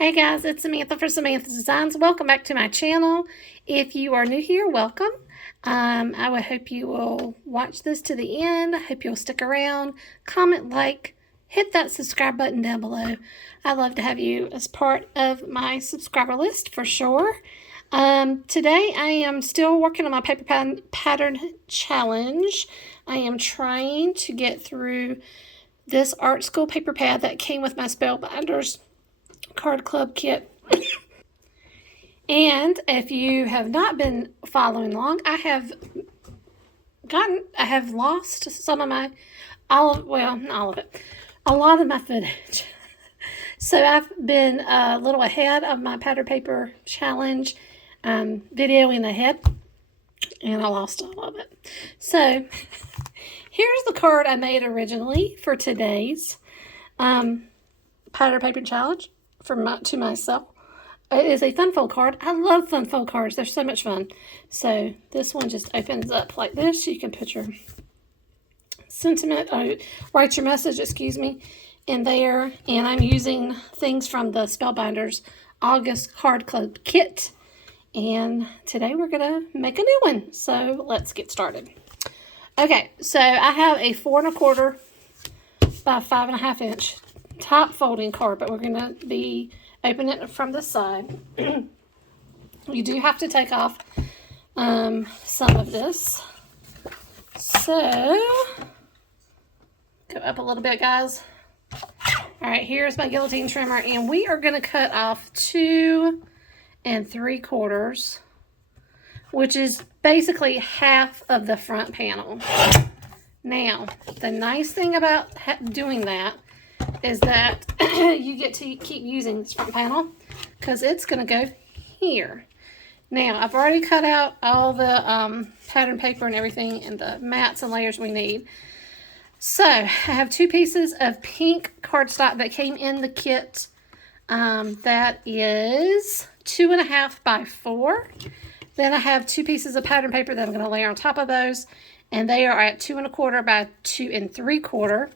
Hey guys, it's Samantha for Samantha Designs. Welcome back to my channel. If you are new here, welcome. I would hope you will watch this to the end. I hope you'll stick around, comment, like, hit that subscribe button down below. I'd love to have you as part of my subscriber list for sure. Today I am still working on my paper pattern challenge. I am trying to get through this art school paper pad that came with my Spellbinders card club kit. And if you have not been following along, I have lost some of my, not all of it, a lot of my footage. So I've been a little ahead of my pattern paper challenge, videoing ahead, and I lost all of it. So here's the card I made originally for today's pattern paper challenge to myself. It is a fun fold card. I love fun fold cards. They're so much fun. So this one just opens up like this. You can put your sentiment, write your message, in there. And I'm using things from the Spellbinders August Card Club kit. And today we're going to make a new one. So let's get started. Okay, so I have a 4 1/4 by 5 1/2 inch top folding card, but we're going to be opening it from the side. You do have to take off some of this. So, go up a little bit, guys. All right, here's my guillotine trimmer, and we are going to cut off 2 3/4, which is basically half of the front panel. Now, the nice thing about doing that is that you get to keep using this front panel because it's going to go here. Now, I've already cut out all the pattern paper and everything and the mats and layers we need. So, I have 2 pieces of pink cardstock that came in the kit. That is 2 1/2 by 4. Then I have 2 pieces of pattern paper that I'm going to layer on top of those. And they are at 2 1/4 by 2 3/4.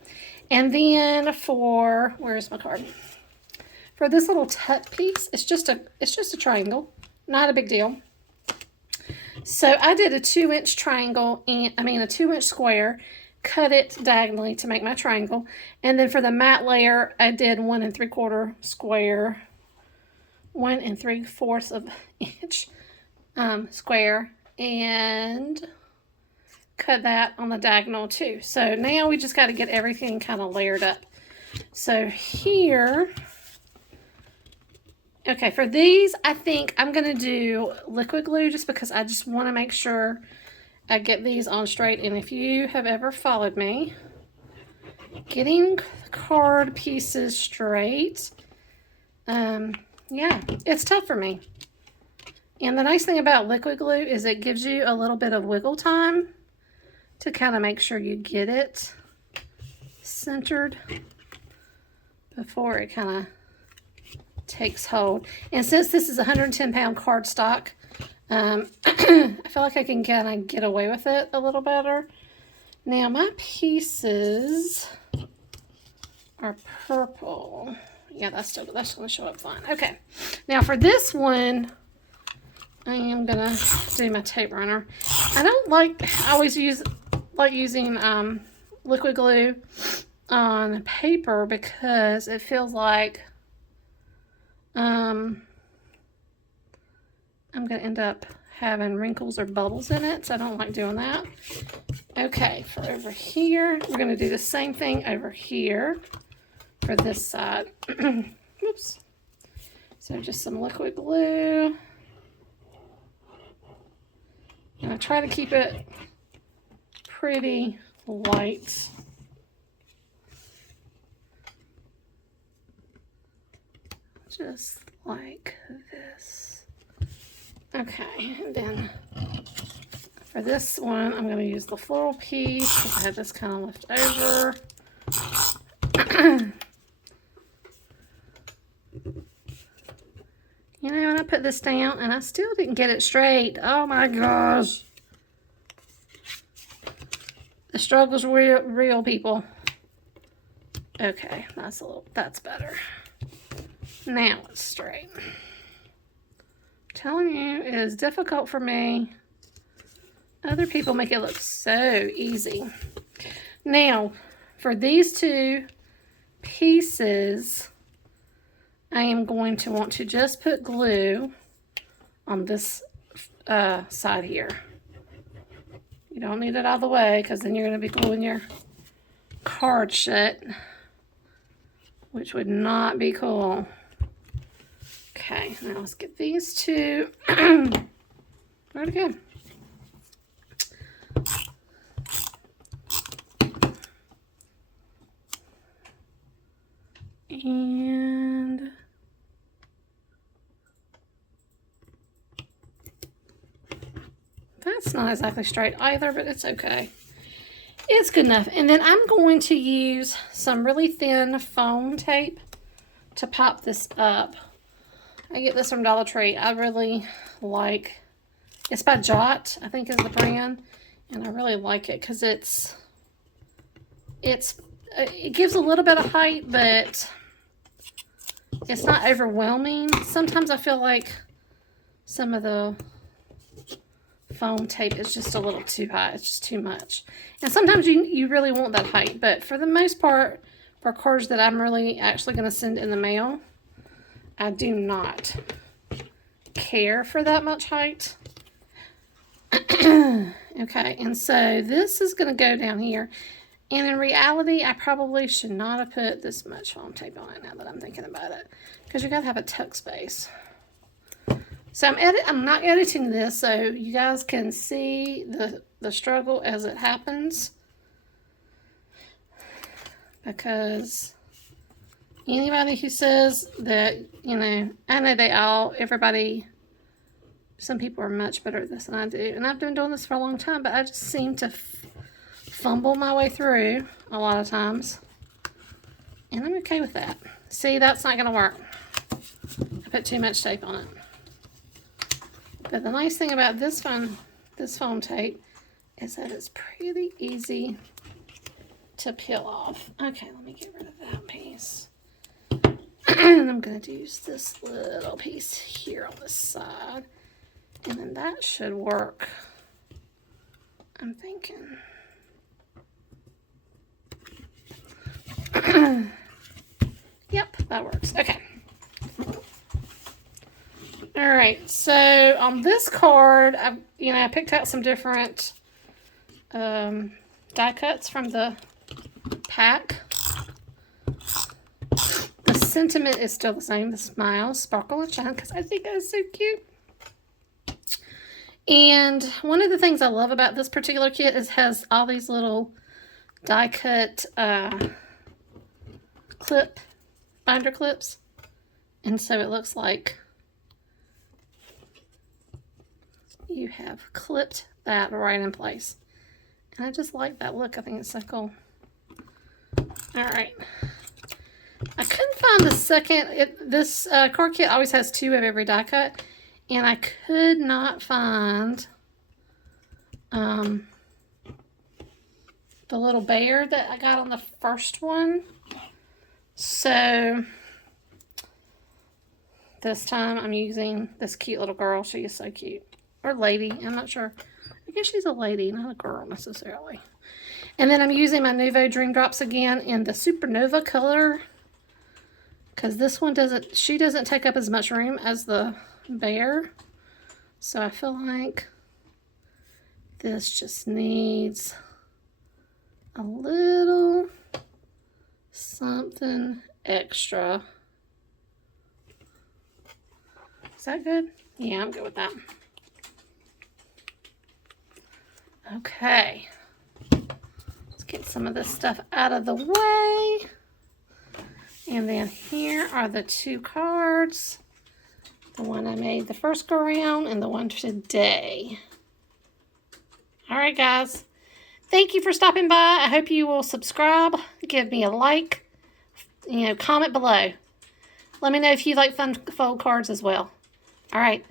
And then for, where's my card? For this little tuck piece, it's just a triangle, not a big deal. So I did a 2-inch triangle, a 2-inch square, cut it diagonally to make my triangle. And then for the mat layer, I did 1 3/4 square, 1 3/4 inch square, and cut that on the diagonal too. So now we just got to get everything kind of layered up. So here, okay, for these, I think I'm going to do liquid glue just because I just want to make sure I get these on straight. And if you have ever followed me, getting card pieces straight, yeah, it's tough for me. And the nice thing about liquid glue is it gives you a little bit of wiggle time to kind of make sure you get it centered before it kind of takes hold. And since this is 110-pound cardstock, I feel like I can kind of get away with it a little better. Now my pieces are purple. Yeah, that's going to show up fine. Okay, now for this one, I am going to do my tape runner. I always like using liquid glue on paper because it feels like I'm going to end up having wrinkles or bubbles in it, so I don't like doing that. Okay, for over here, we're going to do the same thing over here for this side. Oops. So just some liquid glue. And I try to keep it pretty light. Just like this. Okay, and then for this one, I'm going to use the floral piece because I had this kind of left over. You know, and I put this down and I still didn't get it straight. Oh my gosh. The struggle's real, people. Okay, that's better. Now it's straight. I'm telling you, it is difficult for me. Other people make it look so easy. Now, for these two pieces, I am going to want to just put glue on this side here. You don't need it all the way because then you're going to be gluing your card shut, which would not be cool. Okay, now let's get these two. Where'd it go? And that's not exactly straight either, but it's okay. It's good enough. And then I'm going to use some really thin foam tape to pop this up. I get this from Dollar Tree. I really like, it's by Jot, I think is the brand. And I really like it because it gives a little bit of height, but it's not overwhelming. Sometimes I feel like some of the foam tape is just a little too high. It's just too much. And sometimes you really want that height. But for the most part, for cards that I'm really actually going to send in the mail, I do not care for that much height. Okay, and so this is going to go down here. And in reality, I probably should not have put this much foam tape on it now that I'm thinking about it. Because you got to have a tuck space. So I'm not editing this so you guys can see the struggle as it happens. Because anybody who says that, you know, I know everybody, some people are much better at this than I do. And I've been doing this for a long time, but I just seem to fumble my way through a lot of times. And I'm okay with that. See, that's not going to work. I put too much tape on it. But the nice thing about this foam tape is that it's pretty easy to peel off. Okay, let me get rid of that piece. And I'm going to use this little piece here on this side. And then that should work, I'm thinking. Yep, that works. Okay. All right, so on this card, I picked out some different die cuts from the pack. The sentiment is still the same, the smile, sparkle, and shine, because I think that's so cute. And one of the things I love about this particular kit is it has all these little die cut binder clips. And so it looks like you have clipped that right in place. And I just like that look. I think it's so cool. All right. I couldn't find the second. This card kit always has 2 of every die cut. And I could not find the little bear that I got on the first one. So this time I'm using this cute little girl. She is so cute. Or lady, I'm not sure. I guess she's a lady, not a girl necessarily. And then I'm using my Nuvo Dream Drops again in the Supernova color. Because this one she doesn't take up as much room as the bear. So I feel like this just needs a little something extra. Is that good? Yeah, I'm good with that. Okay, let's get some of this stuff out of the way. And then here are the 2 cards. The one I made the first go around and the one today. All right, guys. Thank you for stopping by. I hope you will subscribe, give me a like, comment below. Let me know if you like fun fold cards as well. All right.